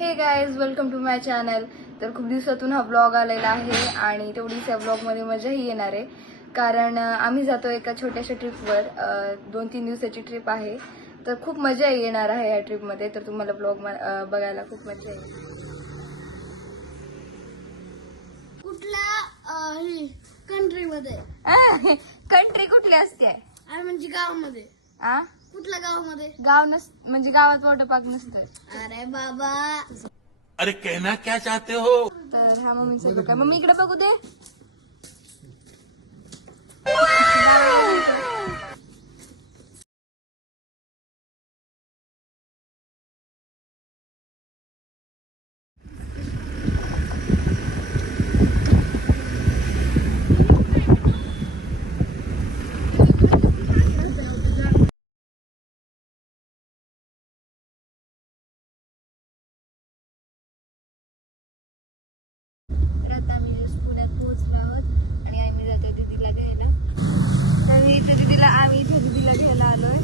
हे guys, welcome to my channel. तर खूप दिवसातून हा ब्लॉग आलेला आहे आणि तेवढीच या ब्लॉगमध्ये मजाही येणार आहे. कारण आम्ही जातो एका छोट्याशा ट्रिपवर. 2-3 दिवसाची ट्रिप आहे. तर खूप मजा येणार आहे या ट्रिपमध्ये. तर तुम्हाला ब्लॉग बघायला खूप मजा येईल. कुठल्या कंट्रीमध्ये? कंट्री कुठली असते? म्हणजे गावामध्ये. कुठल्या गावामध्ये? गाव म्हणजे गावात वॉटर पार्क नसतं. अरे बाबा, अरे कहना क्या चाहते हो? तर ह्या मम्मीचं काय, मम्मी इकडे बघू दे. आता आम्ही जस्ट पुण्यात पोहोचलो आहोत आणि आम्ही जातो दीदीला घ्यायला. तर मी इथे दीदीला घ्यायला आलोय.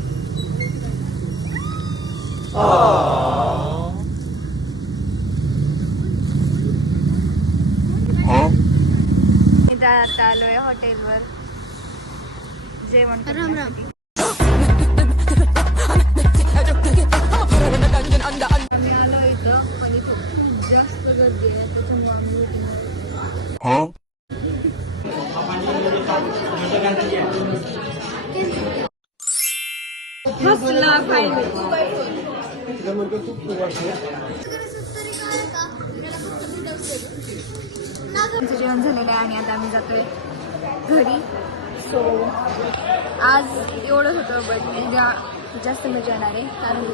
मी आता आलोय हॉटेलवर जेवण करण्यासाठी. आम्ही आलो इथं पण इथं खूप जास्त गर्दी आहे त्याच्यामुळे आम्ही जेवण झालेलं आहे आणि आता आम्ही जातोय घरी. सो आज एवढंच होतं, बट उद्या जास्त मजा येणार आहे कारण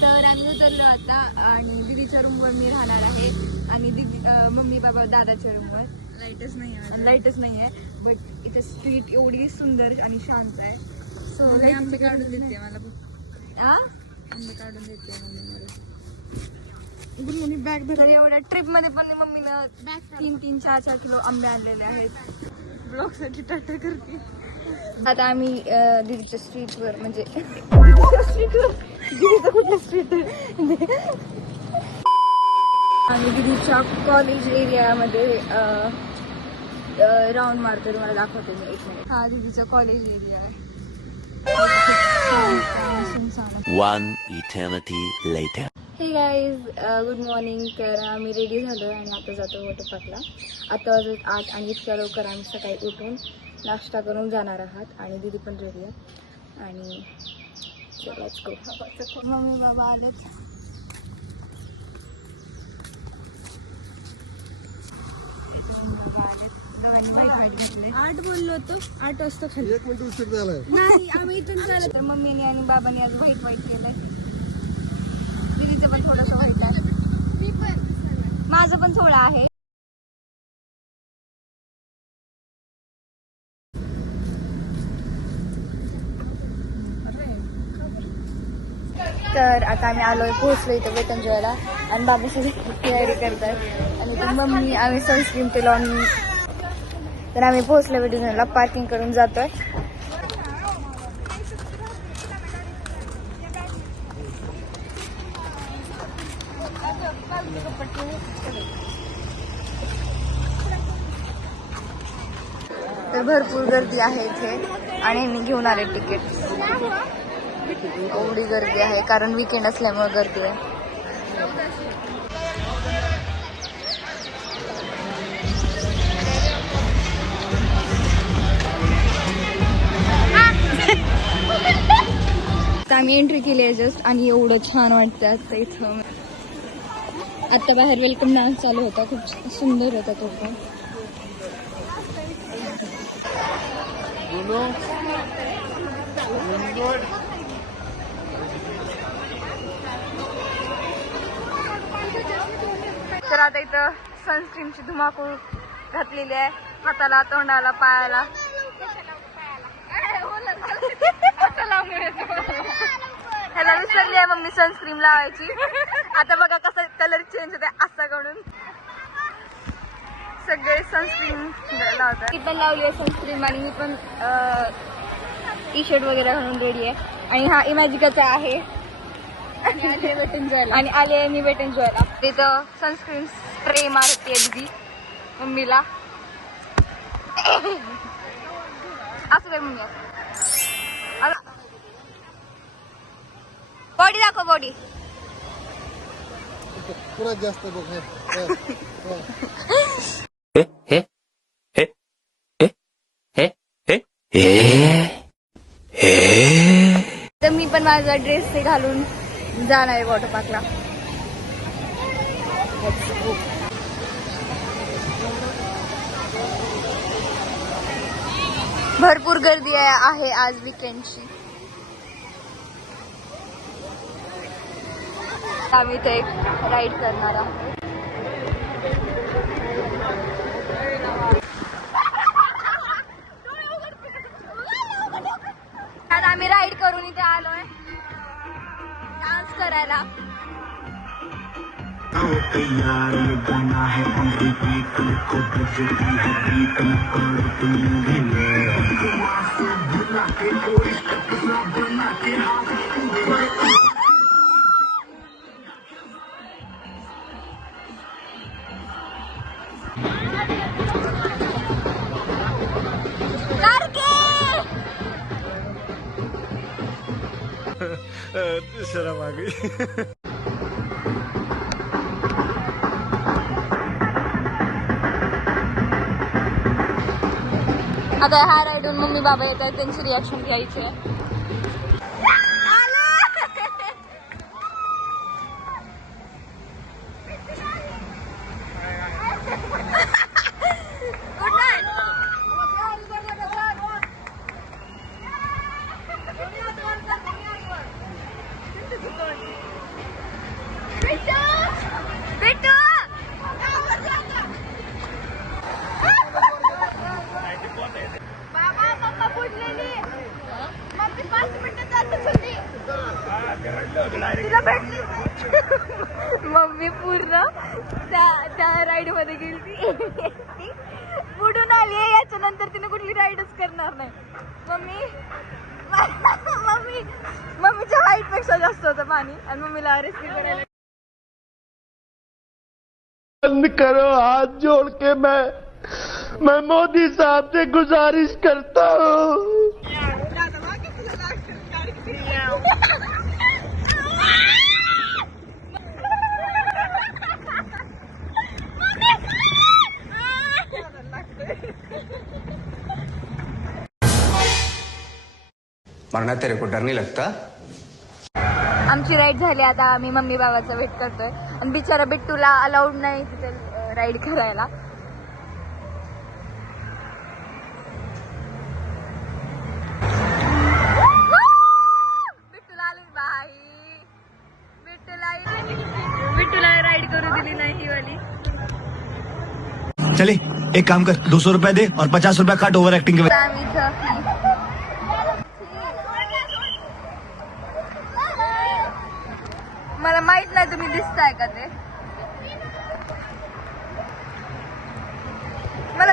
तर आम्ही उतरलो आता आणि दीदीच्या रूमवर मी राहणार आहे आणि मम्मी बाबा दादाच्या रूमवर. लाईटच नाही आहे बट इथे स्ट्रीट एवढी सुंदर आणि शांत आहे. सो आंबे काढून देते मला. आंबे काढून देते बॅग. तर एवढ्या ट्रिप मध्ये पण मम्मीनं 3-3, 4-4 किलो आंबे आणलेले आहेत. ब्लॉग साठी टाटा करते. आता आम्ही दीदीच्या स्ट्रीटवर म्हणजे दीदीचं कुठलं स्ट्रीट आणि दीदीच्या कॉलेज एरियामध्ये राऊंड मारतो. तुम्हाला दाखवते मी 1 मिनिट. हा दीदीचा कॉलेज एरिया आहे. One eternity later. हे गाईज, गुड मॉर्निंग. तर आम्ही रेडी झालो आणि आता जातो वॉटर पार्कला. आता वाजत 8 आणि इतक्या लवकर आम्ही सकाळी उठून नाश्ता करून जाणार आहात आणि दीदी पण रेडी आहे आणि लेट्स गो. मम्मी बाबा आलेत. दोघांनी 8 बोललो होतो, 8 वाजता खाली. 1 मिनिट उशीर झालाय. नाही, आम्ही इथून झालं. तर मम्मीने आणि बाबांनी आज व्हाईट केलंय. दीदीचं पण थोडंसं व्हाईट आहे. मी पण. माझं पण थोडं आहे. तर आता आम्ही आलोय, पोहोचलो इथं वेतनजळला आणि बाबा सगळी तयारी करतात आणि मम्मी आम्ही सनस्क्रीन ते लावून. तर आम्ही पोहोचलो वेतनजळला, पार्किंग करून जातोय. तर भरपूर गर्दी आहे इथे आणि मी घेऊन आले तिकीट. एवढी गर्दी आहे कारण वीकेंड असल्यामुळे गर्दी आहे. आम्ही एंट्री केली आहे जस्ट आणि एवढं छान वाटतं आता इथं. आता बाहेर वेलकम डान्स चालू होता, खूप सुंदर होता तो पण. तर आता इथं सनस्क्रीमची धुमाकूळ घातलेली आहे हाताला, तोंडाला, पायाला. ह्याला विसरली आहे मम्मी सनस्क्रीम लावायची. आता बघा कसं कलर चेंज होते असा कडून. सगळे सनस्क्रीन लावतात. ती पण लावली आहे सनस्क्रीन आणि मी पण टी शर्ट वगैरे घालून रेडी आहे. आणि हा इमॅजिकाचा आहे आणि आले मी वेट एंड जॉयला. तिथं सनस्क्रीन स्प्रे मारते दीदी मम्मीला. असं काय मम्मी बॉडी दाखव बॉडी. पुन्हा जास्त बघ तर मी पण माझा ड्रेस ते घालून जाणार आहे वॉटर पार्कला. भरपूर गर्दी आहे आज वीकेंडची. आम्ही इथे एक राईड करणार आहोत. आता आम्ही राईड करून इथे आलोय डान्स करायला. शर्म आ गई. आता हा राईडून मम्मी बाबा येत आहेत, त्यांची रिॲक्शन घ्यायची आहे. मम्मी पूर्ण त्या राईड मध्ये गेली बुडून आली आहे. याच्या नंतर तिने कुठली राईडच करणार नाही. मम्मीच्या हाईट पेक्षा जास्त होतं पाणी आणि मम्मीला रेस्क्यू करायला. बंद करो हाथ जोड़ के मैं मोदी साहब से गुजारिश करता हूँ. मरना तेरे को डर नहीं लगता. आमची राईड झाली. आता आम्ही मम्मी बाबाचा वेट करतोय आणि बिचारा बिट्टूला अलाउड नाही तिथे राईड करायला. बिट्टूला आली बाई. बिट्टूला राईड करू दिली नाही ही वाली. चले एक काम कर 200 रुपया दे और 50 रुपया काट ओवर एक्टिंग के. मला माहित नाही तुम्ही दिसताय का ते. मला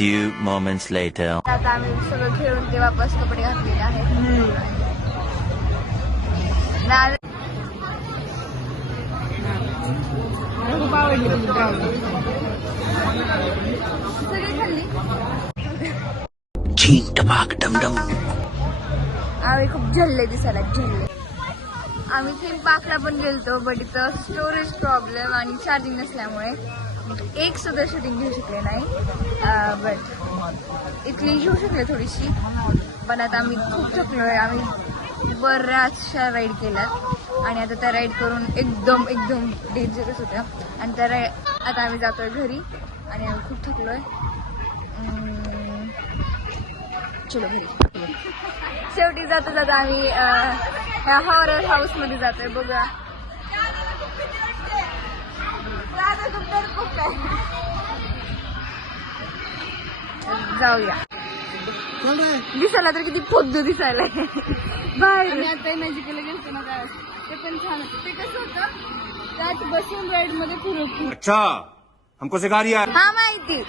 Few moments later. आता आम्ही सगळं खेळून ते वापस कपडे घातलेले आहेत. खूप आवडली तुमची गावी. सगळी खाल्ली. छीन टपाक डम डम. आम्ही खूप झल्ले दिसायला झल्ले. आम्ही थीम पार्कला पण गेलतो बट इथं स्टोरेज प्रॉब्लेम आणि चार्जिंग नसल्यामुळे एक सुद्धा शूटिंग घेऊ शकले नाही. बट इथली घेऊ शकले थोडीशी. पण आता आम्ही खूप थकलोय. आम्ही बऱ्याचशा राईड केल्यात आणि आता त्या राईड करून एकदम डेंजरस होत्या. आणि त्या आता आम्ही जातोय घरी आणि आम्ही खूप थकलोय. चलो घरी. शेवटी जाता आम्ही ह्या हॉरर हाऊस मध्ये जातोय. बघा जाऊया. दिसायला तर किती फोद्दू दिसायला बाहेर. आणि आता मॅजिकला गेलतो ना काय ते पण छान होतं. ते कसं होतं त्यात बसून राईड मध्ये फिरत अच्छा हमको सिखा रिया हा माहिती